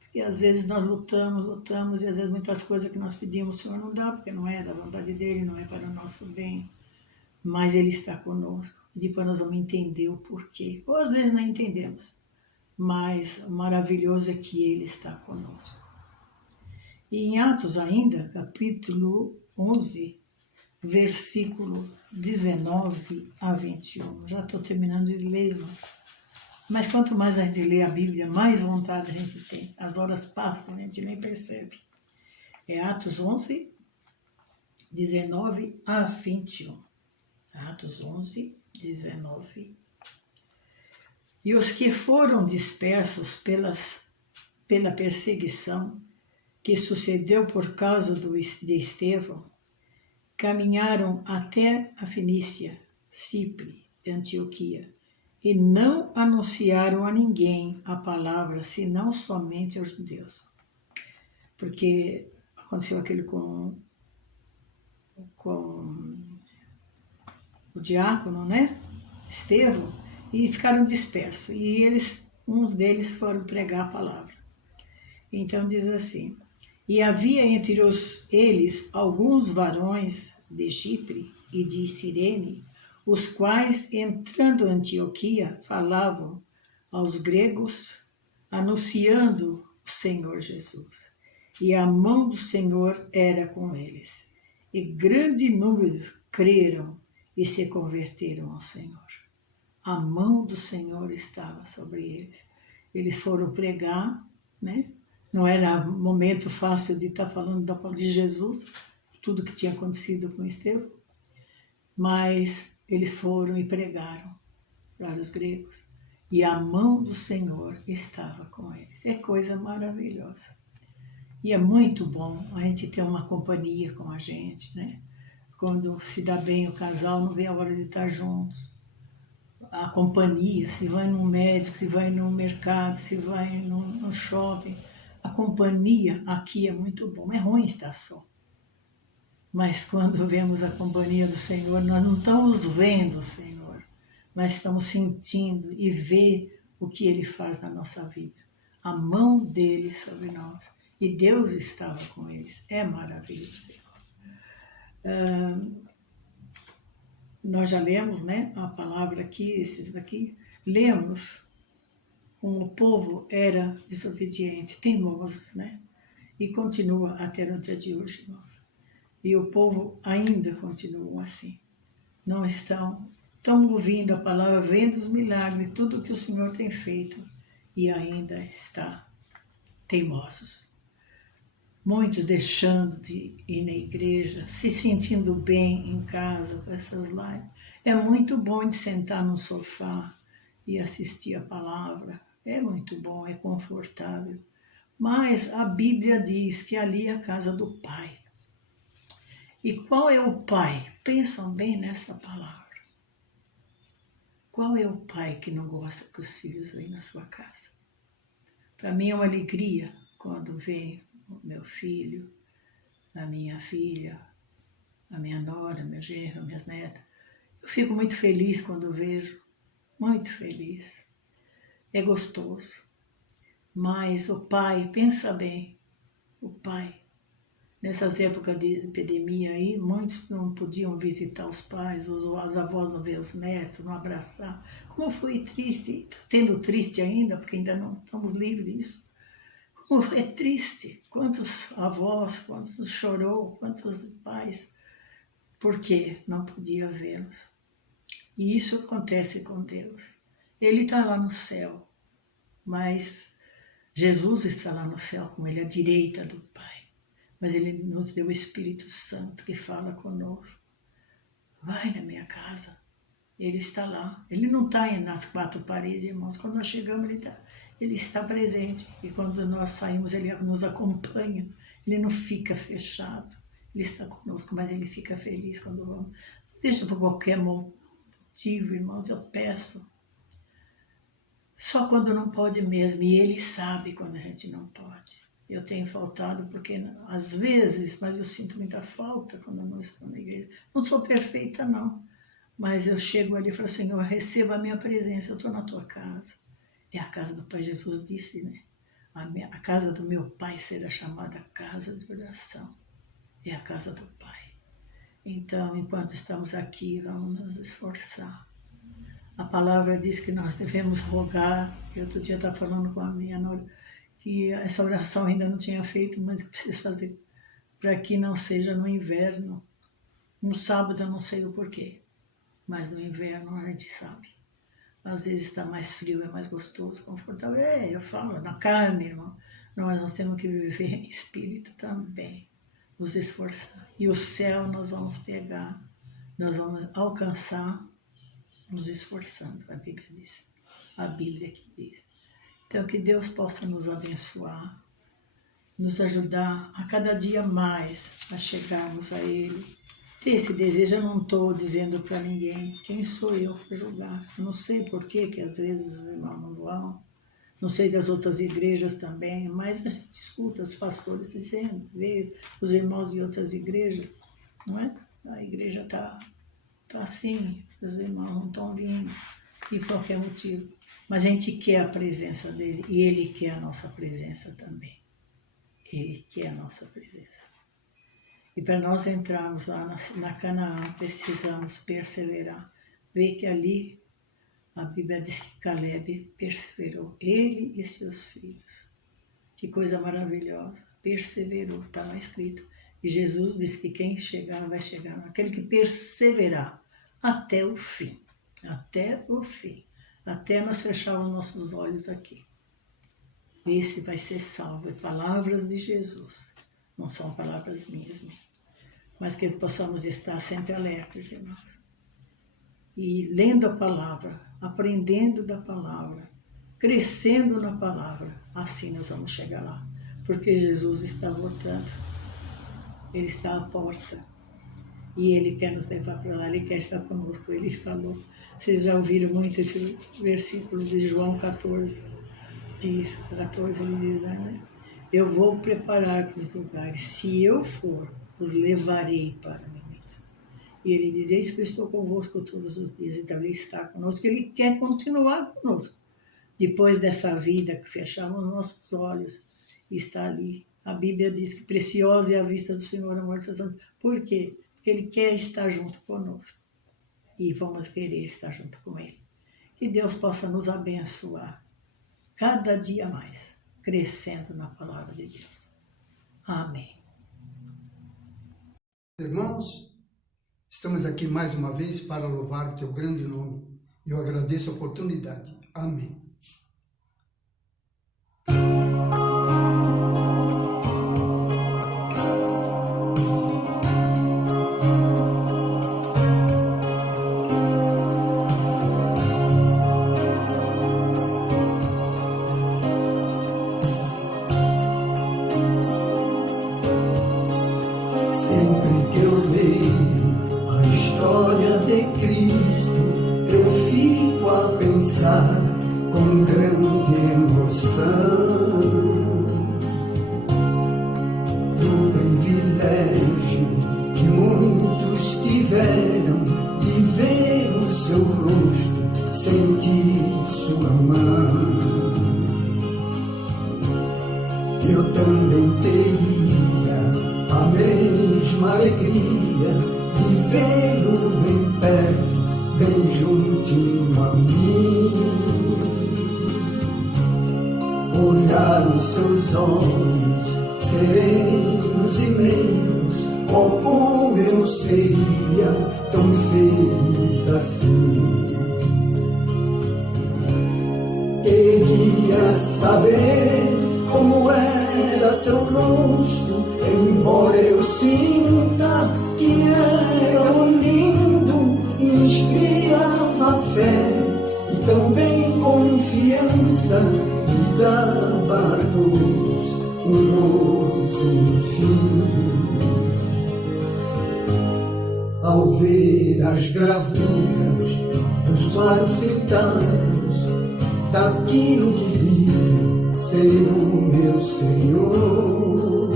Porque às vezes nós lutamos, e às vezes muitas coisas que nós pedimos, o Senhor não dá, porque não é da vontade dEle, não é para o nosso bem. Mas Ele está conosco. E depois nós vamos entender o porquê. Ou às vezes não entendemos. Mas o maravilhoso é que Ele está conosco. E em Atos ainda, capítulo 11, versículo 19 a 21. Já estou terminando de ler, irmãos. Mas quanto mais a gente lê a Bíblia, mais vontade a gente tem. As horas passam, a gente nem percebe. É Atos 11, 19 a 21. Atos 11, 19. E os que foram dispersos pela perseguição que sucedeu por causa de Estevão, caminharam até a Fenícia, Chipre e Antioquia, e não anunciaram a ninguém a palavra, senão somente aos judeus. Porque aconteceu aquele com o diácono, né? Estevão, e ficaram dispersos. E uns deles foram pregar a palavra. Então diz assim: e havia entre eles alguns varões de Chipre e de Cirene, os quais, entrando em Antioquia, falavam aos gregos, anunciando o Senhor Jesus. E a mão do Senhor era com eles. E grande número creram e se converteram ao Senhor. A mão do Senhor estava sobre eles. Eles foram pregar, né? Não era momento fácil de estar falando de Jesus, tudo que tinha acontecido com Estevão, mas eles foram e pregaram para os gregos, e a mão do Senhor estava com eles. É coisa maravilhosa. E é muito bom a gente ter uma companhia com a gente, né? Quando se dá bem o casal, não vê a hora de estar juntos. A companhia, se vai num médico, se vai num mercado, se vai num shopping, a companhia aqui é muito bom. É ruim estar só. Mas quando vemos a companhia do Senhor, nós não estamos vendo o Senhor, mas estamos sentindo e vê o que Ele faz na nossa vida. A mão dEle sobre nós. E Deus estava com eles. É maravilhoso. Nós já lemos, né, a palavra aqui, esses daqui. Lemos como o povo era desobediente, teimoso, né? E continua até no dia de hoje, irmãos. E o povo ainda continua assim. Não estão ouvindo a palavra, vendo os milagres, tudo que o Senhor tem feito, e ainda está teimosos. Muitos deixando de ir na igreja, se sentindo bem em casa com essas lives. É muito bom de sentar no sofá e assistir a palavra. É muito bom, é confortável. Mas a Bíblia diz que ali é a casa do Pai. E qual é o Pai? Pensam bem nessa palavra. Qual é o pai que não gosta que os filhos venham na sua casa? Para mim é uma alegria quando vem o meu filho, a minha filha, a minha nora, meu genro, minhas netas. Eu fico muito feliz quando vejo, muito feliz. É gostoso. Mas o pai, pensa bem, o pai, nessas épocas de epidemia aí, muitos não podiam visitar os pais, os avós não ver os netos, não abraçar. Como foi triste, está tendo triste ainda, porque ainda não estamos livres disso. Como é triste, quantos avós, quantos chorou, quantos pais, porque não podia vê-los. E isso acontece com Deus. Ele está lá no céu, mas Jesus está lá no céu, como Ele é à direita do Pai. Mas Ele nos deu o Espírito Santo que fala conosco. Vai na minha casa. Ele está lá. Ele não está nas quatro paredes, irmãos. Quando nós chegamos, Ele está presente. E quando nós saímos, Ele nos acompanha. Ele não fica fechado. Ele está conosco, mas Ele fica feliz quando vamos. Deixa por qualquer motivo, irmãos, eu peço. Só quando não pode mesmo, e Ele sabe quando a gente não pode. Eu tenho faltado porque, às vezes, mas eu sinto muita falta quando eu não estou na igreja. Não sou perfeita, não, mas eu chego ali e falo, Senhor, receba a minha presença, eu estou na tua casa. É a casa do Pai, Jesus disse, né? A casa do meu Pai será chamada casa de oração. É a casa do Pai. Então, enquanto estamos aqui, vamos nos esforçar. A palavra diz que nós devemos rogar. Eu outro dia estava falando com a minha nora que essa oração ainda não tinha feito, mas eu preciso fazer para que não seja no inverno. No sábado eu não sei o porquê, mas no inverno a gente sabe. Às vezes está mais frio, é mais gostoso, confortável. Eu falo, na carne, irmão, nós temos que viver em espírito também, nos esforçar. E o céu nós vamos pegar, nós vamos alcançar nos esforçando, a Bíblia diz. A Bíblia que diz. Então, que Deus possa nos abençoar, nos ajudar a cada dia mais a chegarmos a Ele. Ter esse desejo, eu não estou dizendo para ninguém, quem sou eu para julgar? Eu não sei por que às vezes os irmãos não vão, não sei das outras igrejas também, mas a gente escuta os pastores dizendo, vê os irmãos de outras igrejas, não é? A igreja está assim, os irmãos não estão vindo, de qualquer motivo. Mas a gente quer a presença dele e ele quer a nossa presença também. Ele quer a nossa presença. E para nós entrarmos lá na Canaã, precisamos perseverar. Vê que ali a Bíblia diz que Caleb perseverou, ele e seus filhos. Que coisa maravilhosa, perseverou, está lá escrito. E Jesus diz que quem chegar vai chegar, aquele que perseverar até o fim. Até o fim. Até nós fecharmos nossos olhos aqui. Esse vai ser salvo. É palavras de Jesus. Não são palavras minhas, mas que possamos estar sempre alertas, irmãos. E lendo a palavra, aprendendo da palavra, crescendo na palavra, assim nós vamos chegar lá. Porque Jesus está voltando. Ele está à porta. E Ele quer nos levar para lá, Ele quer estar conosco. Ele falou, vocês já ouviram muito esse versículo de João 14, diz, 14 ele diz, né? Eu vou preparar os lugares, se eu for, os levarei para mim mesmo. E Ele diz, eis que eu estou convosco todos os dias, então Ele está conosco, Ele quer continuar conosco. Depois desta vida que fechamos nossos olhos, está ali. A Bíblia diz que preciosa é a vista do Senhor, a morte dos santos. Por quê? Porque Ele quer estar junto conosco. E vamos querer estar junto com Ele. Que Deus possa nos abençoar cada dia mais, crescendo na palavra de Deus. Amém. Irmãos, estamos aqui mais uma vez para louvar o Teu grande nome. Eu agradeço a oportunidade. Amém. Sempre que eu leio a história de Cristo, eu fico a pensar com grande emoção do privilégio que muitos tiveram de ver o seu rosto, sentir sua mão. Eu também teria a mesma alegria de vê-lo bem perto, bem juntinho a mim. Olhar os seus olhos serenos e meus, oh, como eu seria tão feliz assim. Queria saber como era seu rosto, embora eu sinta que era um lindo, inspirava fé e também confiança, e dava a todos um novo fim. Ao ver as gravuras dos quadros pintados, daquilo que dizem ser o meu Senhor.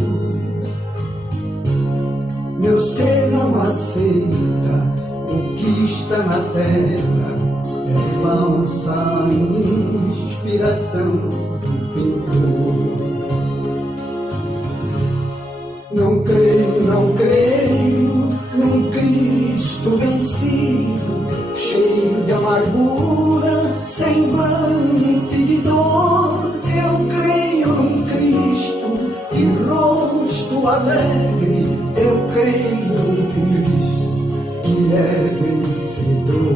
Meu ser não aceita o que está na terra, é falsa inspiração do pintor. Não creio num Cristo vencido, cheio de amargura, semblante de dor. Eu creio num Cristo de rosto alegre, eu creio num Cristo que é vencedor.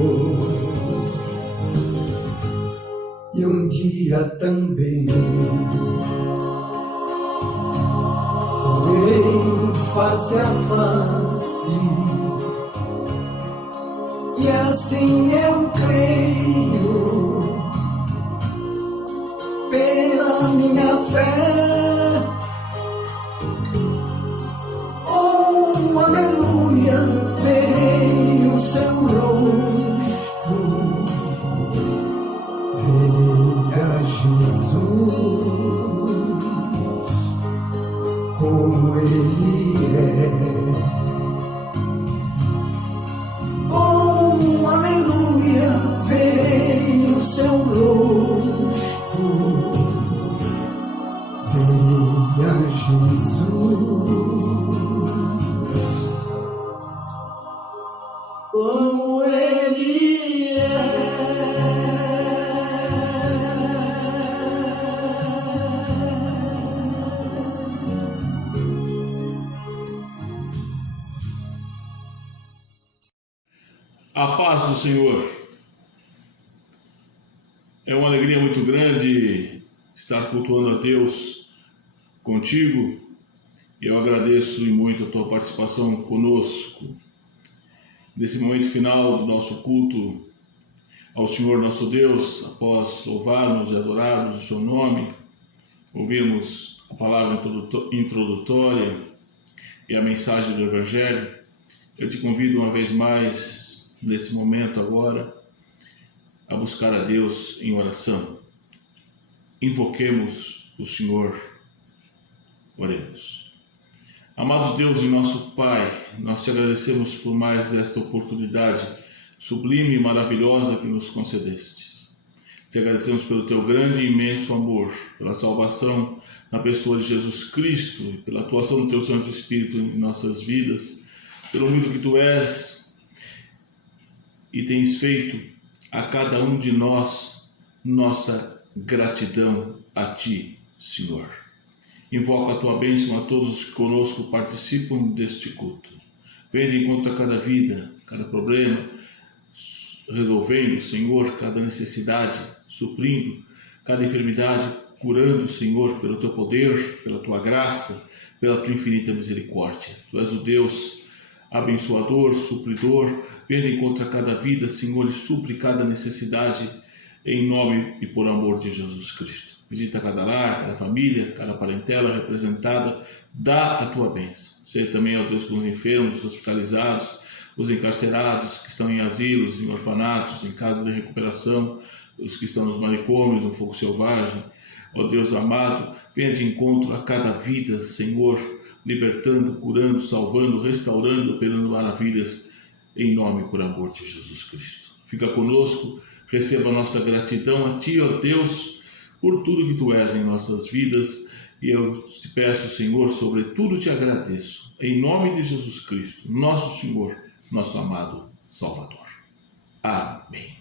E um dia também verei face a face, e assim eu creio, pela minha fé. Oh, aleluia, verei o seu rosto, verei a Jesus como Ele é. Oh, aleluia, verei o seu rosto, verei a Jesus como Ele é. A paz do Senhor. É uma alegria muito grande estar cultuando a Deus contigo, e eu agradeço muito a tua participação conosco. Nesse momento final do nosso culto ao Senhor nosso Deus, após louvarmos e adorarmos o seu nome, ouvirmos a palavra introdutória e a mensagem do Evangelho, eu te convido uma vez mais, nesse momento agora, a buscar a Deus em oração. Invoquemos o Senhor. Oremos. Amado Deus e nosso Pai, nós te agradecemos por mais esta oportunidade sublime e maravilhosa que nos concedestes. Te agradecemos pelo teu grande e imenso amor, pela salvação na pessoa de Jesus Cristo e pela atuação do teu Santo Espírito em nossas vidas, pelo muito que tu és e tens feito a cada um de nós. Nossa gratidão a ti, Senhor. Invoco a tua bênção a todos os que conosco participam deste culto. Venha de encontro a cada vida, cada problema, resolvendo, Senhor, cada necessidade, suprindo cada enfermidade, curando, Senhor, pelo teu poder, pela tua graça, pela tua infinita misericórdia. Tu és o Deus abençoador, supridor. Venha de encontro a cada vida, Senhor, e supre cada necessidade em nome e por amor de Jesus Cristo. Visita cada lar, cada família, cada parentela representada. Dá a tua bênção. Seja também, ó Deus, com os enfermos, os hospitalizados, os encarcerados que estão em asilos, em orfanatos, em casas de recuperação, os que estão nos manicômios, no fogo selvagem. Ó Deus amado, venha de encontro a cada vida, Senhor, libertando, curando, salvando, restaurando, operando maravilhas em nome e por amor de Jesus Cristo. Fica conosco, receba a nossa gratidão a ti, ó Deus, por tudo que tu és em nossas vidas, e eu te peço, Senhor, sobretudo te agradeço, em nome de Jesus Cristo, nosso Senhor, nosso amado Salvador. Amém.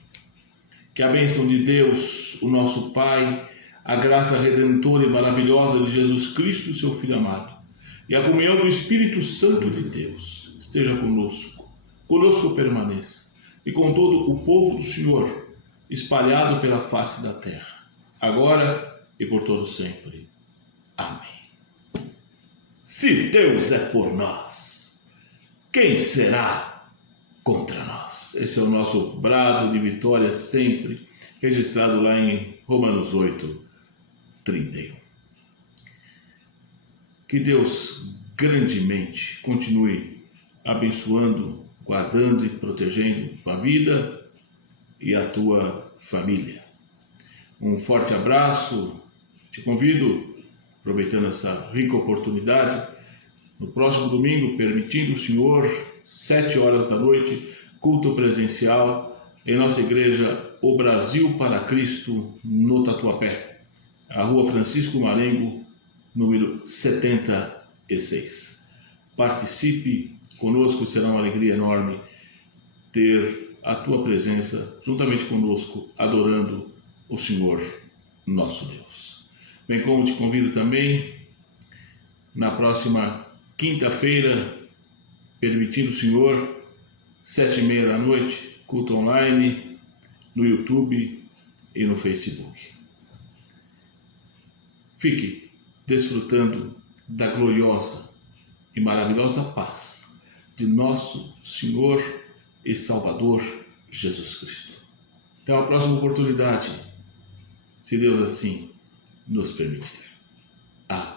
Que a bênção de Deus, o nosso Pai, a graça redentora e maravilhosa de Jesus Cristo, seu Filho amado, e a comunhão do Espírito Santo de Deus esteja conosco permaneça, e com todo o povo do Senhor, espalhado pela face da terra, agora e por todo sempre. Amém. Se Deus é por nós, quem será contra nós? Esse é o nosso brado de vitória sempre, registrado lá em Romanos 8, 31. Que Deus grandemente continue abençoando, guardando e protegendo a tua vida e a tua família. Um forte abraço. Te convido, aproveitando essa rica oportunidade, no próximo domingo, permitindo o Senhor, 7 horas da noite, culto presencial em nossa igreja O Brasil para Cristo, no Tatuapé, a Rua Francisco Marengo, número 76. Participe conosco, será uma alegria enorme ter a tua presença juntamente conosco, adorando o Senhor, nosso Deus. Bem como te convido também, na próxima quinta-feira, permitindo o Senhor, 7h30 da noite, culto online, no YouTube e no Facebook. Fique desfrutando da gloriosa e maravilhosa paz de nosso Senhor e Salvador Jesus Cristo. Até uma próxima oportunidade, se Deus assim nos permitir. Amém.